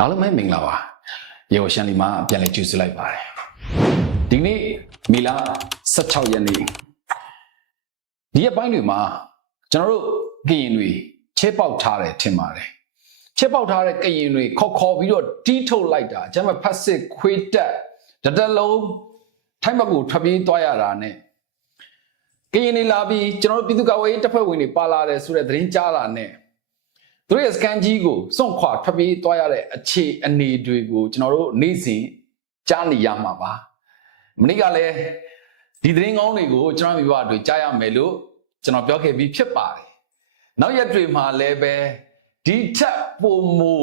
အားလုံးပဲမင်္ဂလာပါရေဝရှန်လီမှာပြန်လည်ကြိုဆိုလိုက်ပါတယ်ဒီနေ့မေလ16ရက်နေ့ဒီရက်ပိုင်းတွေမှာကျွန်တော်တို့ကရင်တွေချဲပေါက်ထားတယ်ထင်ပါတယ်ချဲပေါက်ထားတဲ့ကရင်တွေခေါ်ခေါ်ပြီးတော့တီးထုတ်လိုက်တာကျမဖတ်စစ်ခွေးတက်တတလုံးထိုင်းဘက်ကိုထွက်ပြေးသွားရတာနဲ့ကရင်တွေလာပြီးကျွန်တော်တို့ပြည်သူ့ကာကွယ်ရေးတပ်ဖွဲ့ဝင်တွေပါလာတယ်ဆိုတဲ့သတင်းကြားလာနဲ့ သူတို့ရဲ့စကန်ကြီးကိုစွန့်ခွာထွက်ပြေးသွားရတဲ့အခြေအနေတွေကိုကျွန်တော်တို့နေ့စဉ်ကြားနေရမှာပါမနေ့ကလည်းဒီသတင်းကောင်းတွေကိုကျွန်တော်မိဘတွေကြားရမယ်လို့ကျွန်တော်ပြောခဲ့ပြီးဖြစ်ပါတယ်နောက်ရက်တွေမှာလည်းပဲဒီထက်ပုံမူ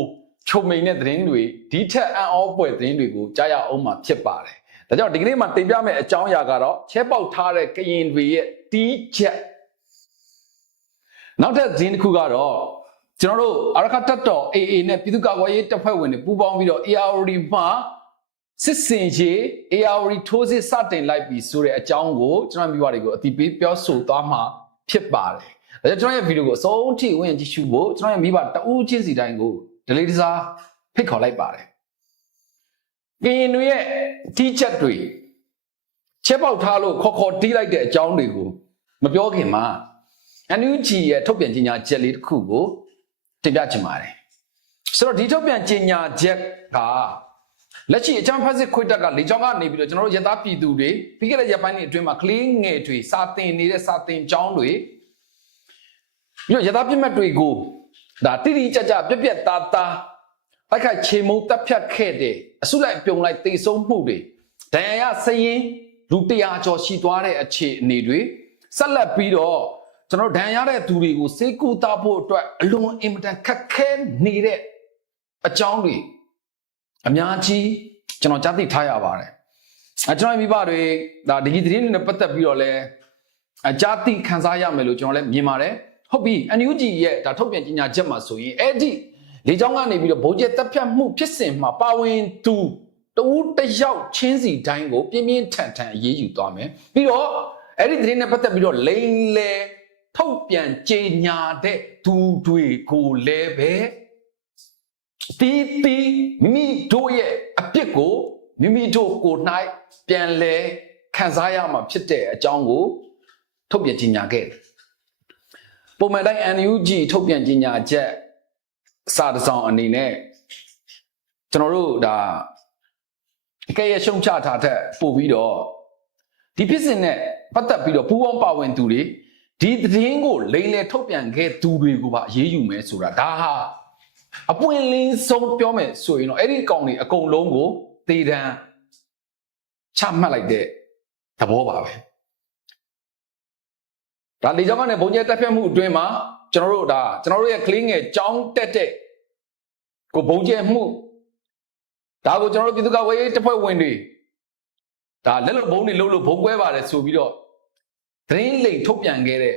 ချုံမိန်တဲ့သတင်းတွေဒီထက်အံ့ဩဖွယ်သတင်းတွေကိုကြားရအောင်မှာဖြစ်ပါတယ်ဒါကြောင့်ဒီကနေ့မှာတင်ပြမယ့်အကြောင်းအရာကတော့ချဲပေါက်ထားတဲ့ကရင်တွေရဲ့တီးချက်နောက်ထပ်သတင်းတစ်ခုကတော့ ကျွန်တော်တို့အရခတ်တက်တော် AA နဲ့ပြည်သူ့ကာကွယ်ရေးတပ်ဖွဲ့ဝင်တွေပူးပေါင်းပြီးတော့ ARD မှာစစ်စင်ကြီး ARD ထိုးစစ်စတင်လိုက်ပြီဆိုတဲ့အကြောင်းကိုကျွန်တော်မျိုးတွေကိုအတိပေးပြောဆိုသွားမှာဖြစ်ပါတယ်။ဒါကြောင့်ကျွန်တော်ရဲ့ဗီဒီယိုကိုအဆုံးထိဝင်ကြည့်ရှုဖို့ကျွန်တော်ရဲ့မိဘတအူးချင်းစီတိုင်းကို delay တစားဖိတ်ခေါ်လိုက်ပါတယ်။ကရင်တွေရဲ့တီးချက်တွေချက်ပေါက်ထားလို့ခေါ်ခေါ်တီးလိုက်တဲ့အကြောင်းတွေကိုမပြောခင်မှာ NUG ရဲ့ထုတ်ပြန်ကြေညာချက်လေးတစ်ခုကို တင်ပြချင်ပါတယ်ဆိုတော့ဒီထုတ်ပြန်ကြေညာချက်ကလက်ရှိအချမ်းဖက်စစ်ခွေတက်ကလေကြောင်းကနေပြီးတော့ကျွန်တော်တို့ရသားပြည်သူတွေပြီးခဲ့တဲ့ရက်ပိုင်းတွေအတွင်းမှာကလေးငယ်တွေစာသင်နေတဲ့စာသင်ကျောင်းတွေပြီးတော့ရသားပြစ်မှတ်တွေကိုဒါတိတိကျကျပြက်ပြက်သားသားတိုက်ခိုက်ချေမုံတက်ဖြတ်ခဲ့တဲ့အစုလိုက်ပြုံလိုက်တိတ်ဆုံးမှုတွေဒဏ်ရာရစရင်လူတရာကျော်ရှိသွားတဲ့အခြေအနေတွေဆက်လက်ပြီးတော့ ကျွန်တော်ဒဏ်ရတဲ့သူတွေကိုစေကူတာဖို့အတွက်အလွန်အင်မတန်ခက်ခဲနေတဲ့အကြောင်းတွေအများကြီးကျွန်တော်ကြားသိထားရပါတယ်အဲကျွန်တော်မိဘတွေဒါဒီသတင်းတွေနဲ့ပတ်သက်ပြီးတော့လဲအကြားသိခံစားရမယ်လို့ကျွန်တော်လည်းမြင်ပါတယ်ဟုတ်ပြီ NUG ရဲ့ဒါထုတ်ပြန်ကြေညာချက်မှာဆိုရင်အဲ့ဒီလေကြောင်းကနေပြီးတော့ဗိုလ်ကျတပ်ဖြတ်မှုဖြစ်စဉ်မှာပါဝင်သူတဦးတစ်ယောက်ချင်းစီတိုင်းကိုပြင်းပြင်းထန်ထန်အရေးယူသွားမယ်ပြီးတော့အဲ့ဒီသတင်းနဲ့ပတ်သက်ပြီးတော့လိန်လေ ထုတ်ပြန်ကြေညာတဲ့သူတွေကိုလည်းပဲတီးတီးမိမိတို့ရဲ့အပြစ်ကိုမိမိတို့ကိုယ်၌ပြန်လဲခံစားရမှာဖြစ်တဲ့အကြောင်းကိုထုတ်ပြန်ကြေညာခဲ့တယ်။ပုံမှန်တိုင်း NUG ထုတ်ပြန်ကြေညာချက်စာတစ်စောင်အနေနဲ့ကျွန်တော်တို့ဒါကဲရရှုံချထားတဲ့ပို့ပြီးတော့ဒီဖြစ်စဉ်နဲ့ပတ်သက်ပြီးတော့ပူးပေါင်းပါဝင်သူတွေ ဒီသတင်းကိုလိန်လေထုတ်ပြန်ခဲ့သူတွေကိုပါအရေးယူမယ်ဆိုတာဒါဟာအပွင့်လင်းဆုံးပြောမယ်ဆိုရင်တော့အဲ့ဒီအကောင်တွေအကုန်လုံးကိုတေတံချမှတ်လိုက်တဲ့သဘောပါပဲဒါလေကြောင်းကနေဘုံကျဲတက်ဖြတ်မှုအတွင်းမှာကျွန်တော်တို့ဒါကျွန်တော်တို့ရဲ့ကလေးငယ်ကြောင်းတက်တဲ့ကိုဘုံကျဲမှုဒါကိုကျွန်တော်တို့ပြည်သူ့ကာကွယ်ရေးတပ်ဖွဲ့ဝင်တွေဒါလက်လုံဘုံတွေလှုပ်လို့ဘုံကွဲပါတယ်ဆိုပြီးတော့ သတင်းလိမ်ထုတ်ပြန်ခဲ့တဲ့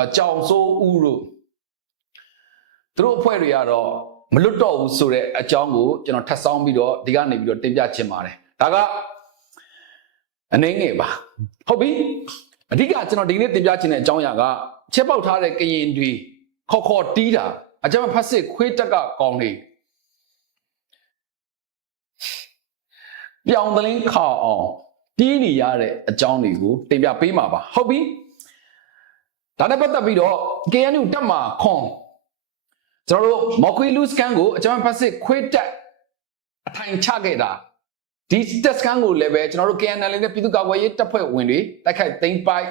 အကြောင်စိုးဦးတို့သူတို့အဖွဲ့တွေကတော့မလွတ်တော့ဘူးဆိုတဲ့အကြောင်းကိုကျွန်တော်ထပ်ဆောင်းပြီးတော့ဒီကနေပြီးတော့တင်ပြချင်ပါတယ်ဒါကအနေငယ်ပါဟုတ်ပြီအဓိကကျွန်တော်ဒီနေ့တင်ပြချင်တဲ့အကြောင်းအရာကချက်ပေါက်ထားတဲ့ကရင်တွေခေါ်ခေါ်တီးတာအကြမ်းဖက်စစ်ခွေးတက်ကကောင်းနေပြောင်သလင်းခါအောင် တီးနေရတဲ့အကြောင်းတွေကိုတင်ပြပေးမှာပါဟုတ်ပြီဒါနဲ့ပတ်သက်ပြီးတော့ KNU တက်မှာခွန်ကျွန်တော်တို့မော်ခွေလူစကန်ကိုအကြမ်းဖက်စစ်ခွေးတက်အထိုင်ချခဲ့တာဒီတက်စကန်ကိုလည်းပဲကျွန်တော်တို့ KNL နဲ့ပြည်သူ့ကာကွယ်ရေးတပ်ဖွဲ့ဝင်တွေတိုက်ခိုက်သိမ်းပိုက်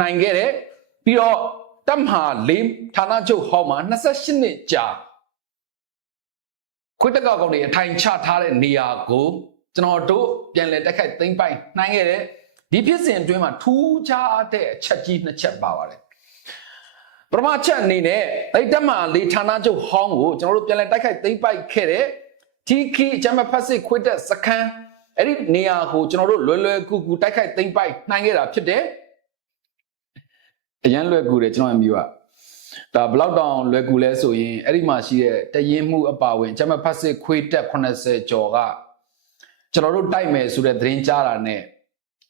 နိုင်ခဲ့တယ်ပြီးတော့တပ်မဟာ၄ဌာနချုပ်ဟောင်းမှာ28နှစ်ကြာခွေးတက်ကောင်တွေအထိုင်ချထားတဲ့နေရာကို ကျွန်တော်တို့ပြန်လည်တက်ခိုက်သိမ့်ပိုင်နိုင်ခဲ့တယ်ဒီဖြစ်စဉ်အတွင်းမှာထူးခြားတဲ့အချက်ကြီးနှစ်ချက်ပါပါတယ်ပထမချက်အနေနဲ့အဲ့တက်မှာလေဌာနချုပ်ဟောင်းကိုကျွန်တော်တို့ပြန်လည်တိုက်ခိုက်သိမ့်ပိုက်ခဲ့တဲ့ TK ဂျမဖက်စစ်ခွတ်တဲ့စခန်းအဲ့ဒီနေရာကိုကျွန်တော်တို့လွယ်လွယ်ကူကူတိုက်ခိုက်သိမ့်ပိုက်နိုင်ခဲ့တာဖြစ်တယ်အရန်လွယ်ကူတယ်ကျွန်တော်အမျိုးကဒါဘလောက်တောင်လွယ်ကူလဲဆိုရင်အဲ့ဒီမှာရှိတဲ့တရင်မှုအပါဝင်ဂျမဖက်စစ်ခွေးတက်80ကျော်က ကျွန်တော်တို့တိုက်မယ်ဆိုတဲ့သတင်းကြားတာနဲ့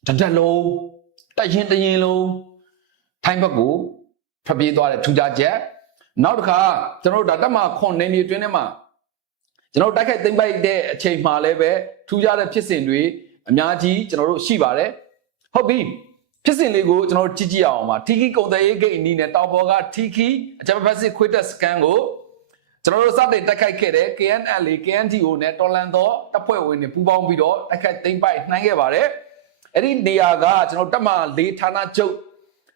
တတက်လုံးတိုက်ရင်တရင်လုံးထိုင်းဘက်ကိုဖပြေးသွားတဲ့ထူးခြားချက်နောက်တစ်ခါကျွန်တော်တို့ဒါတက်မှာခွန်နေမြေတွင်းထဲမှာကျွန်တော်တို့တိုက်ခိုက်သိမ့်ပိုက်တဲ့အချိန်မှာလည်းပဲထူးခြားတဲ့ဖြစ်စဉ်တွေအများကြီးကျွန်တော်တို့ရှိပါတယ်ဟုတ်ပြီဖြစ်စဉ်လေးကိုကျွန်တော်တို့ကြည့်ကြည့်အောင်ပါထီကီကုံတယ်ရေးဂိတ်အနီးနဲ့တောင်ပေါ်ကထီကီအချမ်းဖက်စစ်ခွေးတက်စကန်ကို ကျွန်တော်တို့စတင်တိုက်ခိုက်ခဲ့တဲ့ KNL KNTO နဲ့တော်လန်သောတပ်ဖွဲ့ဝင်တွေပူးပေါင်းပြီးတော့တိုက်ခိုက်သိမ့်ပိုက်နှိုင်းခဲ့ပါတယ်အဲ့ဒီနေရာကကျွန်တော်တပ်မလေးဌာနချုပ်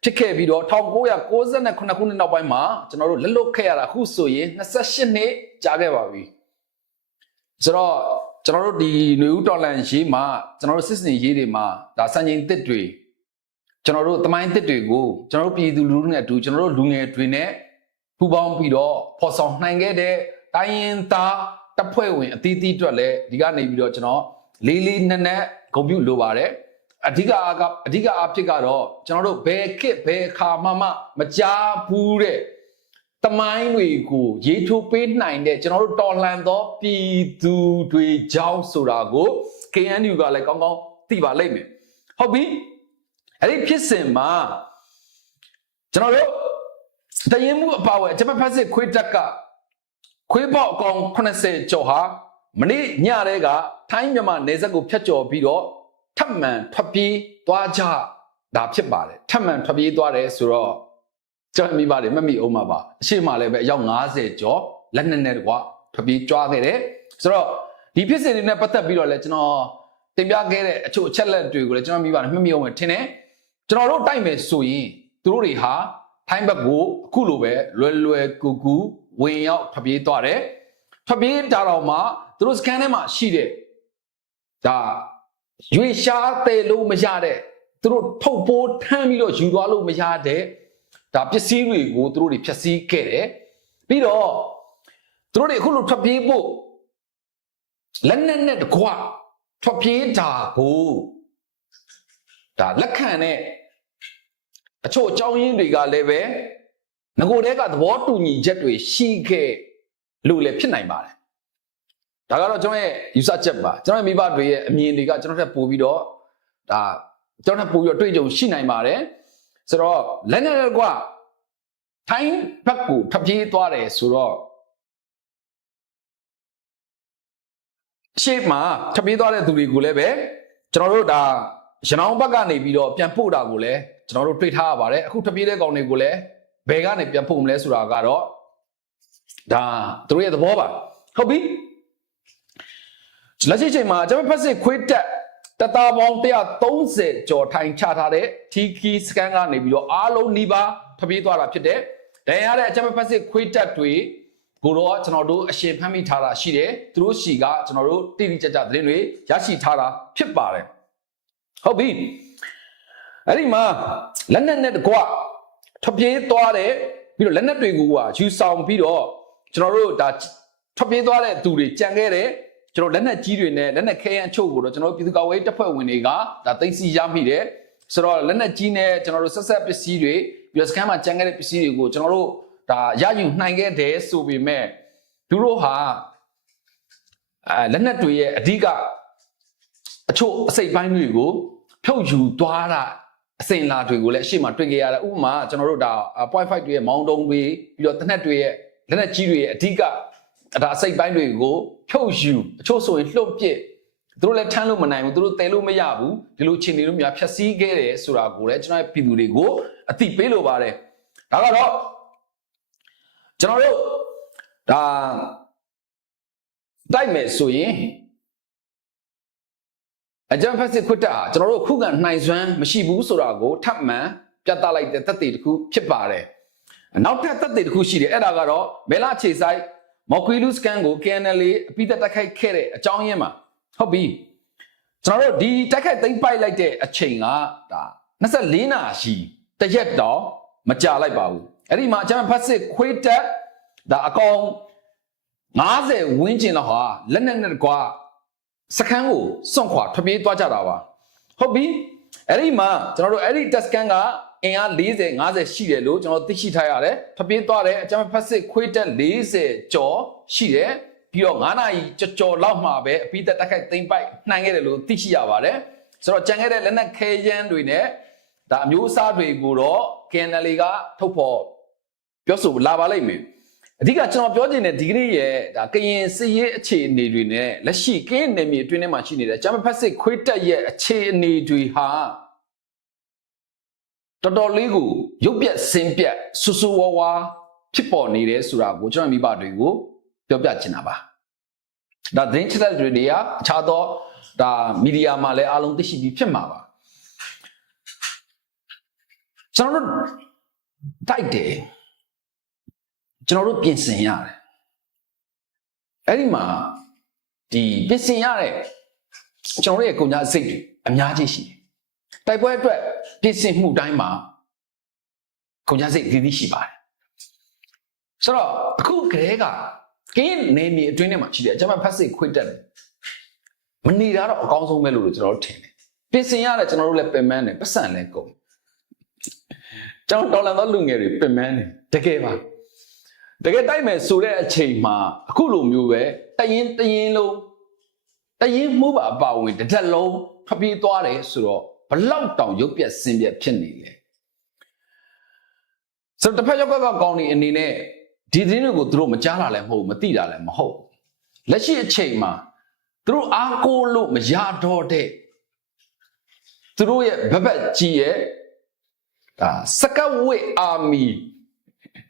ဖြစ်ခဲ့ပြီးတော့1998ခုနှစ်နောက်ပိုင်းမှာကျွန်တော်တို့လက်လွတ်ခဲ့ရတာအခုဆိုရင်28နှစ်ကြာခဲ့ပါပြီဆိုတော့ကျွန်တော်တို့ဒီຫນွေဦးတော်လန်ရေးမှာကျွန်တော်တို့စစ်စင်ရေးတွေမှာဒါစံချိန်တစ်တွေကျွန်တော်တို့တမိုင်းတစ်တွေကိုကျွန်တော်တို့ပြည်သူလူထုနဲ့အတူကျွန်တော်တို့လူငယ်တွေနဲ့ ပူးပေါင်းပြီးတော့ဖော်ဆောင်နိုင်ခဲ့တဲ့တိုင်းရင်းသားတပ်ဖွဲ့ဝင်အသီးသီးအတွက်လည်းဒီကနေပြီးတော့ကျွန်တော်လေးလေးနက်နက်ဂုဏ်ပြုလိုပါတယ်အဓိကအကအဓိကအဖြစ်ကတော့ကျွန်တော်တို့ဘယ်ခေတ်ဘယ်ခါမှမမကြားဘူးတဲ့တမိုင်းတွေကိုရေးထိုးပေးနိုင်တဲ့ကျွန်တော်တို့တော်လှန်သောပြည်သူတွေကြောင်းဆိုတာကို KNU ကလည်းကောင်းကောင်းသိပါလိမ့်မယ်ဟုတ်ပြီအဲ့ဒီဖြစ်စဉ်မှာကျွန်တော်တို့ တရင်မှုအပါအဝဲဂျပန်ဖက်စစ်ခွေးတက်ကခွေးပေါက်အကောင်80ကျော်ဟာမနေ့ညတဲကထိုင်းမြန်မာနယ်စပ်ကိုဖျက်ကျော်ပြီးတော့ထပ်မံထွက်ပြေးသွားကြတာဖြစ်ပါတယ်ထပ်မံထွက်ပြေးသွားတယ်ဆိုတော့ကျွန်တော်မိပါတယ်မမိအောင်ပါပါအရှိမလည်းပဲအယောက်90ကျော်လက်နက်နဲ့တကွထွက်ပြေးကြွားခဲ့တယ်ဆိုတော့ဒီဖြစ်စဉ်တွေနဲ့ပတ်သက်ပြီးတော့လည်းကျွန်တော်တင်ပြခဲ့တဲ့အချို့အချက်လက်တွေကိုလည်းကျွန်တော်မိပါတယ်မမိအောင်ပဲထင်တယ်ကျွန်တော်တို့တိုက်မယ်ဆိုရင်သူတို့တွေဟာ ထိုင်းဘက်ကိုအခုလိုပဲလွယ်လွယ်ကူကူဝင်ရောက်ထွက်ပြေးသွားတယ်ထွက်ပြေးတာတော့မှသူတို့စကန်ထဲမှာရှိတဲ့ဒါရွေရှားတယ်လို့မရတဲ့သူတို့ထုတ်ပိုးထမ်းပြီးတော့ယူသွားလို့မရတဲ့ဒါပစ္စည်းတွေကိုသူတို့တွေဖျက်ဆီးခဲ့တယ်ပြီးတော့သူတို့တွေအခုလိုထွက်ပြေးဖို့လက်နက်နဲ့တကွထွက်ပြေးတာကိုဒါလက်ခံတဲ့ အချို့အကြောင်းရင်းတွေကလည်းပဲငကိုတဲကသဘောတူညီချက်တွေရှိခဲ့လို့လည်းဖြစ်နိုင်ပါတယ်ဒါကတော့ကျွန်တော်ရဲ့ယူဆချက်ပါကျွန်တော်ရဲ့မိဘတွေရဲ့အမြင်တွေကကျွန်တော်ထက်ပိုပြီးတော့ဒါကျွန်တော်ထက်ပိုပြီးတော့တွေ့ကြုံရှိနိုင်ပါတယ်ဆိုတော့လက်နဲ့ကွာထိုင်းဘက်ကိုထပ်ပြေးသွားတယ်ဆိုတော့ရှေ့မှာထပ်ပြေးသွားတဲ့သူတွေကိုလည်းပဲကျွန်တော်တို့ဒါရနောင်းဘက်ကနေပြီးတော့ပြန်ပို့တာကိုလည်း ကျွန်တော်တို့တွေ့ထားရပါတယ်အခုထပ်ပြေးတဲ့ကောင်တွေကိုလည်းဘယ်ကနေပြန်ပို့မလဲဆိုတာကတော့ဒါသူတို့ရဲ့သဘောပါဟုတ်ပြီလက်ရှိချိန်မှာကျွန်တော်ဖက်စစ်ခွေးတက်တသားပေါင်း130ကျော်ထိုင်ချထားတဲ့ TK scan ကနေပြီးတော့အားလုံးနီးပါးထပြေးသွားတာဖြစ်တယ်။ဒဏ်ရာရတဲ့အချက်ဖက်စစ်ခွေးတက်တွေကိုတော့ကျွန်တော်တို့အရှင်ဖမ်းမိထားတာရှိတယ်။သူတို့ရှိကကျွန်တော်တို့တိတိကျကျသတင်းတွေရရှိထားတာဖြစ်ပါတယ်။ဟုတ်ပြီ။ အဲ့ဒီမှာလက်နက်နဲ့တကွထပြေးသွားတဲ့ပြီးတော့လက်နက်တွေကိုကယူဆောင်ပြီးတော့ကျွန်တော်တို့ဒါထပြေးသွားတဲ့သူတွေကြံခဲ့တဲ့ကျွန်တော်လက်နက်ကြီးတွေနဲ့လက်နက်ခဲယမ်းအချို့ကိုတော့ကျွန်တော်ပြည်သူ့ကာကွယ်ရေးတပ်ဖွဲ့ဝင်တွေကဒါသိသိရမိတယ်ဆိုတော့လက်နက်ကြီးနဲ့ကျွန်တော်တို့ဆက်ဆက်ပစ္စည်းတွေပြီးတော့စကန်မှာကြံခဲ့တဲ့ပစ္စည်းတွေကိုကျွန်တော်တို့ဒါရယူနိုင်ခဲ့တယ်ဆိုပေမဲ့သူတို့ဟာအဲလက်နက်တွေရဲ့အဓိကအချို့အစိတ်ပိုင်းတွေကိုဖြုတ်ယူသွားတာ အစင်လာတွေကိုလည်းအရှိမတွေ့ကြရတာဥပမာကျွန်တော်တို့ဒါ point 5တွေရဲ့မောင်းတုံးတွေပြီးတော့တနက်တွေရဲ့လက်နက်ကြီးတွေရဲ့အဓိကဒါအစိတ်ပိုင်းတွေကိုဖြုတ်ယူအချို့ဆိုရင်လှုပ်ပစ်သူတို့လည်းထမ်းလို့မနိုင်ဘူးသူတို့တဲလို့မရဘူးဒီလိုချင်းနေလို့များဖြက်စီးခဲ့တယ်ဆိုတာကိုလည်းကျွန်တော်ရဲ့ပြည်သူတွေကိုအသိပေးလိုပါတယ်ဒါကတော့ကျွန်တော်တို့ဒါတိုက်မယ်ဆိုရင် အကြံဖက်စစ်ခွတ်တာကျွန်တော်တို့ခုခံနိုင်စွမ်းမရှိဘူးဆိုတာကိုထပ်မံပြသလိုက်တဲ့သက်သေတစ်ခုဖြစ်ပါတယ်နောက်ထပ်သက်သေတစ်ခုရှိတယ်အဲ့ဒါကတော့မဲလာခြေဆိုင်မော်ကွီလူစကန်ကို KNL အပိသက်တိုက်ခိုက်ခဲ့တဲ့အကြောင်းရင်းမှာဟုတ်ပြီကျွန်တော်တို့ဒီတိုက်ခိုက်သိမ်းပိုက်လိုက်တဲ့အချိန်ကဒါ24နာရှိတရက်တော့မကြာလိုက်ပါဘူးအဲ့ဒီမှာအချမ်းဖတ်စစ်ခွေးတက်ဒါအကောင်90ဝန်းကျင်တော့ဟာလက်နက်နဲ့ကွာ စခန်းကိုစွန့်ခွာထွက်ပြေးသွားကြတာပါဟုတ်ပြီအဲ့ဒီမှာကျွန်တော်တို့အဲ့ဒီတက်စကန်ကအင်အား40 50ရှိတယ်လို့ကျွန်တော်သိရှိထားရတယ်။ထပ်ပြေးသွားတယ်အကြမ်းဖက်စစ်ခွေးတက်40ကျော်ရှိတယ်။ပြီးတော့9နာရီကြော်ကြော်လောက်မှပဲအပိသက်တက်ခိုက်သိမ့်ပိုက်နှံခဲ့တယ်လို့သိရှိရပါတယ်။ဆိုတော့ကြံခဲ့တဲ့လက်နက်ခဲယမ်းတွေနဲ့ဒါအမျိုးအစားတွေကိုတော့ KNL ကထုတ်ဖို့ပြောဆိုလာပါလိမ့်မယ်။ အဓိကကျွန်တော်ပြောချင်တဲ့ဒီကနေ့ရဲ့ဒါကရင်စစ်ရေးအခြေအနေတွေနဲ့လက်ရှိကင်းနယ်မြေအတွင်းထဲမှာရှိနေတဲ့ဂျမဖက်စစ်ခွေးတက်ရဲ့အခြေအနေတွေဟာတော်တော်လေးကိုရုပ်ပြက်ဆင်းပြက်ဆူဆူဝါးဝါဖြစ်ပေါ်နေတယ်ဆိုတာကိုကျွန်တော်မိဘတွေကိုပြောပြချင်တာပါဒါသတင်းချက်လက်တွေတွေကအခြားသောဒါမီဒီယာမှာလည်းအားလုံးသိရှိပြီးဖြစ်မှာပါကျွန်တော်တို့တိုက်တယ် ကျွန်တော်တို့ပြင်ဆင်ရတယ်အဲ့ဒီမှာဒီပြင်ဆင်ရတဲ့ကျွန်တော်တို့ရဲ့ကုန်ကြအစိတ်တွေအများကြီးရှိတယ်တိုက်ပွဲအတွက်ပြင်ဆင်မှုတိုင်းမှာကုန်ကြစိတ်အသီးသီးရှိပါတယ်ဆိုတော့အခုကလေးကကင်းနေမြေအတွင်းထဲမှာရှိတယ်အကျမဖတ်စိတ်ခွေတက်တယ်မနေတာတော့အကောင်းဆုံးပဲလို့ကျွန်တော်တို့ထင်တယ်ပြင်ဆင်ရတယ်ကျွန်တော်တို့လည်းပင်ပန်းတယ်ပတ်စံလည်းကုန်ကျွန်တော်တော်လန်သောလူငယ်တွေပင်ပန်းတယ်တကယ်ပါ တကယ်တိုက်မယ်ဆိုတဲ့အချိန်မှာအခုလိုမျိုးပဲတရင်တရင်လုံးတရင်မှုပါအပါဝင်တစ်သက်လုံးဖပြေးသွားတယ်ဆိုတော့ဘလောက်တောင်ရုပ်ပြက်ဆင်းပြက်ဖြစ်နေလဲဆိုတော့တစ်ဖက်ရောက်ကကောင်းနေအနေနဲ့ဒီသတင်းတွေကိုသူတို့မကြားလာလည်းမဟုတ်ဘူးမသိတာလည်းမဟုတ်ဘူးလက်ရှိအချိန်မှာသူတို့အားကိုးလို့မရတော့တဲ့သူတို့ရဲ့ဘဘက်ကြီးရဲ့ဒါစကတ်ဝစ်အာမီ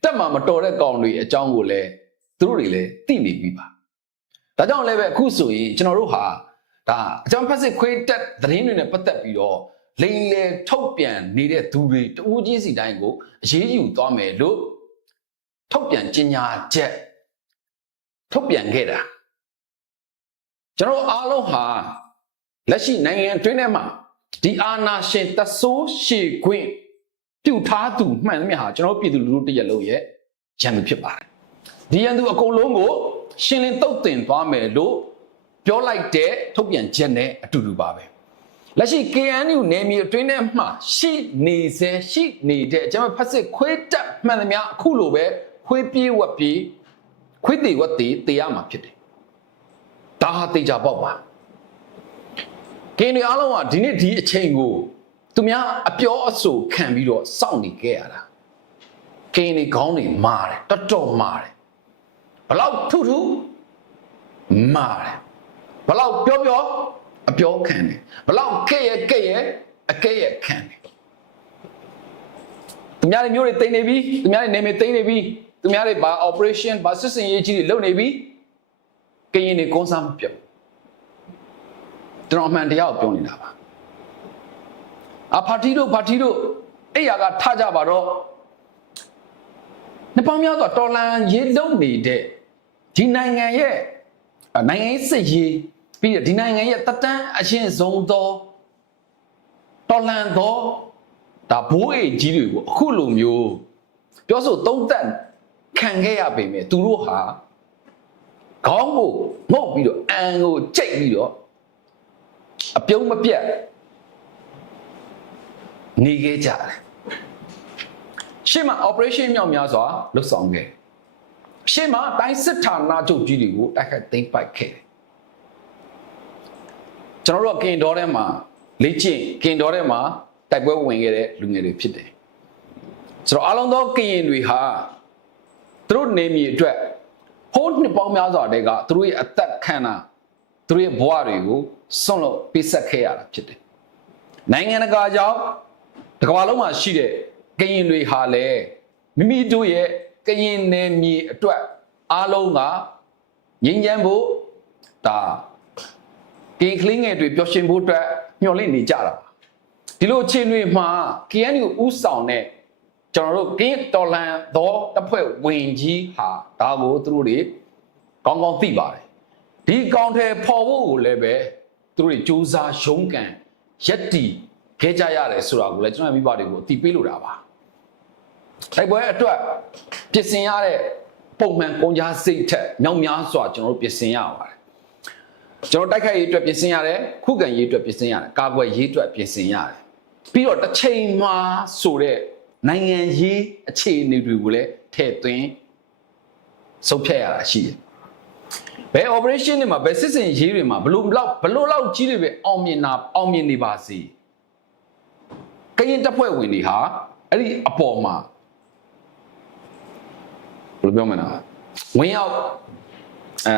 တက်မှာမတော်တဲ့ကောင်တွေအကြောင်းကိုလည်းသူတို့တွေလည်းသိနေပြီပါဒါကြောင့်လည်းပဲအခုဆိုရင်ကျွန်တော်တို့ဟာဒါအကြောင်းဖက်စစ်ခွေးတက်သတင်းတွေနဲ့ပတ်သက်ပြီးတော့လိန်လေထုတ်ပြန်နေတဲ့သူတွေတဦးချင်းစီတိုင်းကိုအရေးယူသွားမယ်လို့ထုတ်ပြန်ကြေညာချက်ထုတ်ပြန်ခဲ့တာကျွန်တော်အားလုံးဟာလက်ရှိနိုင်ငံအတွင်းထဲမှာဒီအာဏာရှင်တဆိုးရှေခွင့် ပြုထားသူမှန်သမျှဟာကျွန်တော်ပြည်သူလူထုတရက်လုံးရဲ့ရန်သူဖြစ်ပါတယ်ဒီရန်သူအကုန်လုံးကိုရှင်းလင်းတုတ်တင်သွားမယ်လို့ပြောလိုက်တဲ့ထုတ်ပြန်ချက်နဲ့အတူတူပါပဲလက်ရှိ KNU နယ်မြေအတွင်းထဲမှာရှိနေစေရှိနေတဲ့ကျွန်တော်ဖက်စစ်ခွေးတက်မှန်သမျှအခုလိုပဲခွေးပြေးဝက်ပြေးခွေးသေးဝက်သေးတေးရမှာဖြစ်တယ်ဒါဟာတေချာပေါက်ပါကင်းတွေအားလုံးကဒီနေ့ဒီအချိန်ကို သူများအပြောအဆိုခံပြီးတော့စောင့်နေခဲ့ရတာကင်းတွေခေါင်းတွေမာတယ်တော်တော်မာတယ်ဘလောက်ထုထုမာတယ်ဘလောက်ပြောပြောအပြောခံတယ်ဘလောက်ကဲ့ရဲ့ကဲ့ရဲ့အကဲ့ရဲ့ခံတယ်သူများတွေမျိုးတွေတိတ်နေပြီသူများတွေနေမေတိတ်နေပြီသူများတွေဘာ operation ဘာစစ်စင်ရေးကြီးတွေလုပ်နေပြီကရင်တွေကုန်းစားမပြုတ်ကျွန်တော်အမှန်တရားကိုပြောနေတာပါ အဖာတီတို့ဖာတီတို့အဲ့ရကထကြပါတော့နှစ်ပေါင်းများစွာတော်လန်ရေးလုံနေတဲ့ဒီနိုင်ငံရဲ့နိုင်ငံရေးစစ်ရေးပြီးတော့ဒီနိုင်ငံရဲ့တတန်းအရှင်ဆုံးသောတော်လန်သောဒါဘိုးအေကြီးတွေကိုအခုလိုမျိုးပြောဆိုသုံးသက်ခံခဲ့ရပေမဲ့သူတို့ဟာခေါင်းကိုငုတ်ပြီးတော့အန်ကိုကြိတ်ပြီးတော့အပြုံးမပြတ် နေခဲ့ကြတယ်ရှေ့မှာ operation မြောက်များစွာလှုပ်ဆောင်ခဲ့ရှေ့မှာတိုင်းစစ်ဌာနချုပ်ကြီးတွေကိုတိုက်ခိုက်သိမ်းပိုက်ခဲ့တယ်ကျွန်တော်တို့ကကင်တော်ထဲမှာလေ့ကျင့်ကင်တော်ထဲမှာတိုက်ပွဲဝင်ခဲ့တဲ့လူငယ်တွေဖြစ်တယ်ဆိုတော့အလုံးသောကရင်တွေဟာသူတို့နေမြေအတွက်ဟိုးနှစ်ပေါင်းများစွာတည်းကသူတို့ရဲ့အသက်ခံတာသူတို့ရဲ့ဘဝတွေကိုစွန့်လို့ပေးဆက်ခဲ့ရတာဖြစ်တယ်နိုင်ငံတကာကြောင့် တစ်ကမ္ဘာလုံးမှာရှိတဲ့ကရင်တွေဟာလည်းမိမိတို့ရဲ့ကရင်နယ်မြေအတွက်အားလုံးကငြိမ်းချမ်းဖို့ဒါကင်ကလင်းငယ်တွေပျော်ရွှင်ဖို့အတွက်ညှော်လင့်နေကြတာပါဒီလိုအခြေအနေမှာ KNU ဥဆောင်တဲ့ကျွန်တော်တို့ကင်းတော်လန်သောတပ်ဖွဲ့ဝင်ကြီးဟာဒါကိုသူတို့တွေကောင်းကောင်းသိပါတယ်ဒီကောင်ထဲပေါ်ဖို့ကိုလည်းပဲသူတို့တွေစူးစမ်းရုန်းကန်ရက်တီ ခဲ့ကြရတယ်ဆိုတာကိုလည်းကျွန်တော်မိဘတွေကိုအသိပေးလိုတာပါတိုက်ပွဲအတွက်ပြင်ဆင်ရတဲ့ပုံမှန်ကုန်ကြစိတ်ထက်ညောင်များစွာကျွန်တော်တို့ပြင်ဆင်ရပါတယ်ကျွန်တော်တိုက်ခိုက်ရေးအတွက်ပြင်ဆင်ရတယ်ခုခံရေးအတွက်ပြင်ဆင်ရတယ်ကာကွယ်ရေးအတွက်ပြင်ဆင်ရတယ်ပြီးတော့တစ်ချိန်မှာဆိုတဲ့နိုင်ငံရေးအခြေအနေတွေကိုလည်းထည့်သွင်းဆုံးဖြတ်ရတာရှိတယ်ဘယ် operation တွေမှာဘယ်စစ်စင်ရေးတွေမှာဘလို့လောက်ဘလို့လောက်ကြီးတွေပဲအောင်မြင်တာအောင်မြင်နေပါစေ ကရင်တပ်ဖွဲ့ဝင်တွေဟာအဲ့ဒီအပေါ်မှာဘယ်လိုပြောမလဲဝင်ရောက်အဲ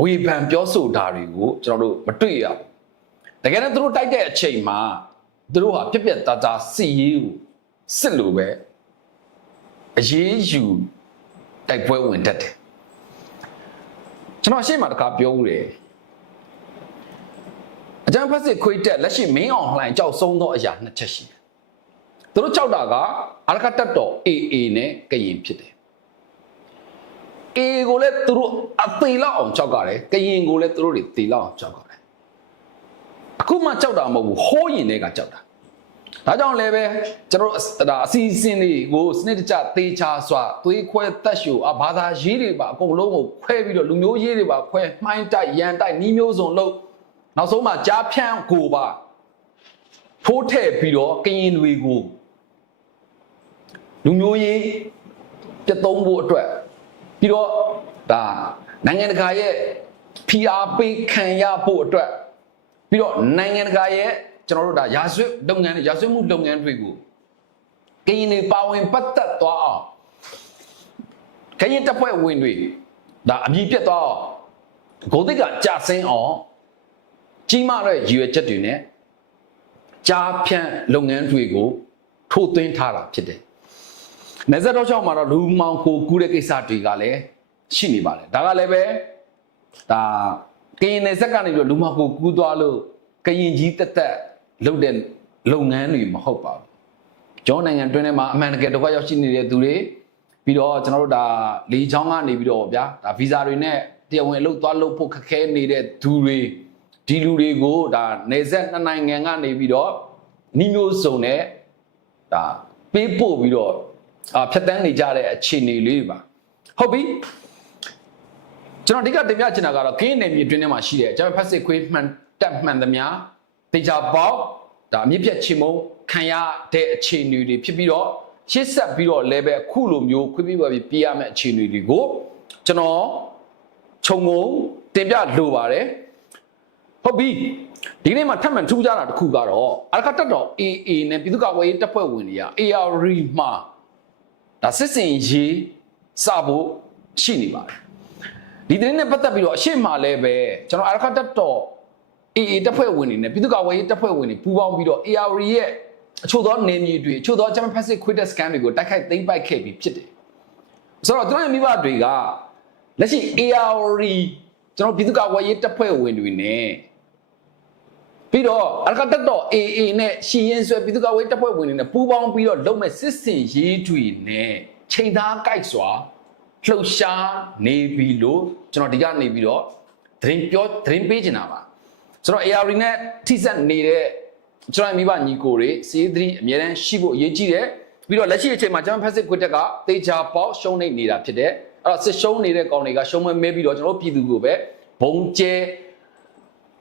ဝေဖန်ပြောဆိုတာတွေကိုကျွန်တော်တို့မတွေ့ရဘူးတကယ်တော့သူတို့တိုက်တဲ့အချိန်မှာသူတို့ဟာပြက်ပြက်သားသားစစ်ရေးကိုစစ်လို့ပဲအရေးယူတိုက်ပွဲဝင်တတ်တယ်ကျွန်တော်ရှေ့မှာတခါပြောဦးတယ်အကြံဖက်စစ်ခွေးတက်လက်ရှိမင်းအောင်လှိုင်ကြောက်ဆုံးသောအရာနှစ်ချက်ရှိတယ် သူတို့ကြောက်တာကအရကတက်တော် AA နဲ့ကရင်ဖြစ်တယ် A ကိုလည်းသူတို့အသေးလောက်အောင်ကြောက်ကြတယ်ကရင်ကိုလည်းသူတို့တွေသေလောက်အောင်ကြောက်ကြတယ်အခုမှကြောက်တာမဟုတ်ဘူးဟိုးရင်တွေကကြောက်တာဒါကြောင့်လည်းပဲကျွန်တော်တို့ဒါအစီအစဉ်တွေကိုစနစ်တကျသေချာစွာသွေးခွဲတက်ရှူအဘာသာရေးတွေပါအကုန်လုံးကိုခွဲပြီးတော့လူမျိုးရေးတွေပါခွဲမှိုင်းတိုက်ရန်တိုက်နှီးမျိုးစုံလို့နောက်ဆုံးမှကြားဖြန့်ကိုပါထိုးထည့်ပြီးတော့ကရင်တွေကို လူမျိုးရေးပြတ်သုံးဖို့အတွက်ပြီးတော့ဒါနိုင်ငံတကာရဲ့ PR ပေးခံရဖို့အတွက်ပြီးတော့နိုင်ငံတကာရဲ့ကျွန်တော်တို့ဒါရာဇဝတ်လုပ်ငန်းတွေရာဇဝတ်မှုလုပ်ငန်းတွေကိုကရင်တွေပါဝင်ပတ်သက်သွားအောင်ကရင်တပ်ဖွဲ့ဝင်တွေဒါအမြင့်ပြတ်သွားအောင်ဂိုတိတ်ကကြာဆင်းအောင်ကြီးမားတဲ့ရည်ရွယ်ချက်တွေနဲ့ကြားဖြန့်လုပ်ငန်းတွေကိုထိုးသွင်းထားတာဖြစ်တယ် နေဆက်တော့ချောင်းမှာတော့လူမောင်ကိုကူးတဲ့ကိစ္စတွေကလည်းရှိနေပါတယ်ဒါကလည်းပဲဒါကရင်နေဆက်ကနေပြီးတော့လူမောင်ကိုကူးသွားလို့ကရင်ကြီးတက်တက်လုပ်တဲ့လုပ်ငန်းတွေမဟုတ်ပါဘူးကျောင်းနိုင်ငံတွင်းထဲမှာအမှန်တကယ်တော့ရောက်ရှိနေတဲ့သူတွေပြီးတော့ကျွန်တော်တို့ဒါလေချောင်းကနေပြီးတော့ဗျာဒါဗီဇာတွေနဲ့တရားဝင်အလုပ်သွားလုပ်ဖို့ခက်ခဲနေတဲ့သူတွေဒီလူတွေကိုဒါနေဆက်နှစ်နိုင်ငံကနေပြီးတော့နှီးမျိုးစုံနဲ့ဒါပေးပို့ပြီးတော့ အာဖြတ်တန်းနေကြတဲ့အခြေအနေလေးတွေပါဟုတ်ပြီကျွန်တော်အဓိကတင်ပြချင်တာကတော့ကင်းနယ်မြေတွင်းထဲမှာရှိတယ်ကျွန်တော်ဖက်စစ်ခွေးမှန်တက်မှန်သမျှတေချာပေါက်ဒါအမြင့်ပြတ်ချေမုံခံရတဲ့အခြေအနေတွေဖြစ်ပြီးတော့ရှစ်ဆက်ပြီးတော့လည်းပဲအခုလိုမျိုးခွေးပြီးပါပြီးပြရမယ့်အခြေအနေတွေကိုကျွန်တော်ခြုံငုံတင်ပြလိုပါတယ်ဟုတ်ပြီဒီနေ့မှာထပ်မံထူးခြားတာတစ်ခုကတော့အရကတက်တော် AA နဲ့ပြည်သူ့ကာကွယ်ရေးတပ်ဖွဲ့ဝင်တွေက AR မှာ ဒါစစ်စင်ရေးစဖို့ရှိနေပါတယ်ဒီသတင်းနဲ့ပတ်သက်ပြီးတော့အရှိမလည်းပဲကျွန်တော်အရခတ်တက်တော် AA တပ်ဖွဲ့ဝင်တွေနဲ့ပြည်သူ့ကာကွယ်ရေးတပ်ဖွဲ့ဝင်တွေပူးပေါင်းပြီးတော့ AR ရဲ့အချို့သောနေမြေတွေအချို့သော German Pacific Quitted Scan တွေကိုတိုက်ခိုက်သိမ်းပိုက်ခဲ့ပြီးဖြစ်တယ်ဆိုတော့ကျွန်တော်ရဲ့မိဘတွေကလက်ရှိ AR ကျွန်တော်ပြည်သူ့ကာကွယ်ရေးတပ်ဖွဲ့ဝင်တွေနဲ့ ပြီးတော့အရကတက်တော် AA နဲ့ရှီရင်ဆွဲပြည်သူ့ကာကွယ်ရေးတပ်ဖွဲ့ဝင်တွေနဲ့ပူးပေါင်းပြီးတော့လုပ်မဲ့စစ်စင်ရေးတွေနဲ့ချိန်သားကြိုက်စွာလှုပ်ရှားနေပြီလို့ကျွန်တော်ဒီကနေပြီးတော့သတင်းပြောသတင်းပေးချင်တာပါဆိုတော့ AR နဲ့ထိစပ်နေတဲ့ကျွန်တော်ရဲ့မိဘညီကိုတွေစီးသတိအများတန်းရှိဖို့အရေးကြီးတယ်ပြီးတော့လက်ရှိအချိန်မှာကျွန်တော်ဖက်စစ်ခွတ်တက်ကတေချာပေါက်ရှုံးနေနေတာဖြစ်တယ်အဲ့တော့စစ်ရှုံးနေတဲ့ကောင်တွေကရှုံးမဲမဲပြီးတော့ကျွန်တော်တို့ပြည်သူကိုပဲဘုံကျဲ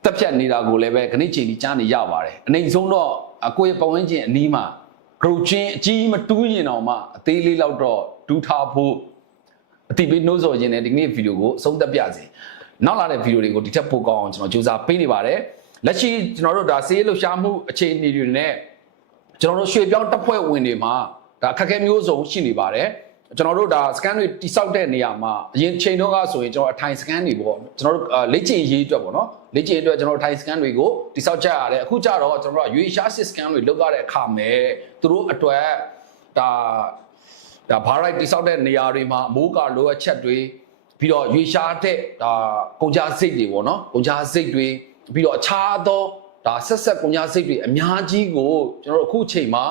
တက်ဖြတ်နေတာကိုလည်းပဲခဏချိန်ကြီးကြားနေရပါတယ်အနေဆုံးတော့အကိုရဲ့ပဝန်းကျင်အနီးမှာဂရုချင်းအကြီးမတူးရင်တော့မှအသေးလေးလောက်တော့ဒူးထားဖို့အတိပေးနှိုးဆော်ခြင်းနဲ့ဒီနေ့ဗီဒီယိုကိုအဆုံးသက်ပြစေနောက်လာတဲ့ဗီဒီယိုတွေကိုဒီထက်ပိုကောင်းအောင်ကျွန်တော်စူးစမ်းပေးနေပါတယ်လက်ရှိကျွန်တော်တို့ဒါစေးလှုပ်ရှားမှုအခြေအနေတွေနဲ့ကျွန်တော်တို့ရွှေပြောင်းတပ်ဖွဲ့ဝင်တွေမှာဒါအခက်အခဲမျိုးစုံရှိနေပါတယ် ကျွန်တော်တို့ဒါ scan တွေတိစောက်တဲ့နေရာမှာအရင်ချိန်တော့ကဆိုရင်ကျွန်တော်အထိုင် scan တွေပေါ့ကျွန်တော်တို့အာလေ့ကျင့်ရေးအတွက်ပေါ့နော်လေ့ကျင့်အတွက်ကျွန်တော်တို့ထိုင် scan တွေကိုတိစောက်ကြရတယ်အခုကျတော့ကျွန်တော်တို့ကရွေးရှားစစ် scan တွေလုပ်ရတဲ့အခါမှာသူတို့အတွက်ဒါဒါဘာရိုက်တိစောက်တဲ့နေရာတွေမှာအမိုးကာလိုအပ်ချက်တွေပြီးတော့ရွေးရှားတဲ့ဒါကုန်ကြစိတ်တွေပေါ့နော်ကုန်ကြစိတ်တွေပြီးတော့အခြားသောဒါဆက်ဆက်ကုန်ကြစိတ်တွေအများကြီးကိုကျွန်တော်တို့အခုချိန်မှာ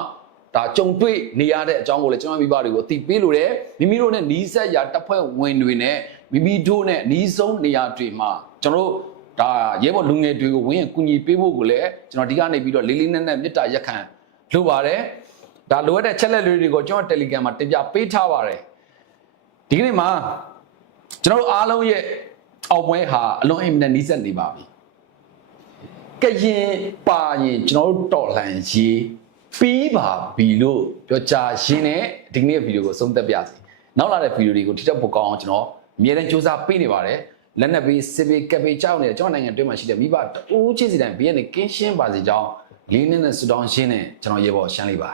ဒါကြုံတွေ့နေရတဲ့အကြောင်းကိုလည်းကျွန်တော်မိဘတွေကိုအသိပေးလို့တယ်မိမိတို့နဲ့နီးစပ်ရာတပ်ဖွဲ့ဝင်တွေနဲ့မိမိတို့နဲ့နီးဆုံးနေရာတွေမှာကျွန်တော်တို့ဒါရဲဘော်လူငယ်တွေကိုဝင်းကူညီပေးဖို့ကိုလည်းကျွန်တော်ဒီကနေပြီးတော့လေးလေးနက်နက်မေတ္တာရက်ခံလုပ်ပါတယ်ဒါလိုအပ်တဲ့ချက်လက်လေးတွေကိုကျွန်တော် Telegram မှာတင်ပြပေးထားပါတယ်ဒီကနေ့မှာကျွန်တော်တို့အားလုံးရဲ့အောက်ပွဲဟာအလွန်အင်မတန်နီးစပ်နေပါပြီကရင်ပါရင်ကျွန်တော်တို့တော်လှန်ရေး ပြီးပါပြီလို့ပြောကြရင်းနဲ့ဒီနေ့ဗီဒီယိုကိုဆုံးသက်ပြစီနောက်လာတဲ့ဗီဒီယိုတွေကိုထိတက်ဖို့ကောင်းအောင်ကျွန်တော်အမြဲတမ်းစူးစမ်းပေးနေပါတယ်လက်နက်ပေးစစ်ပေးကပ်ပေးကြောက်နေတဲ့ကျွန်တော်နိုင်ငံတွင်းမှာရှိတဲ့မိဘတူးချင်းစီတိုင်းဘေးကနေကင်းရှင်းပါစေကြောင်းလေးနဲ့နဲ့ဆူတောင်းရှင်းနဲ့ကျွန်တော်ရေပေါ်ရှမ်းလေးပါ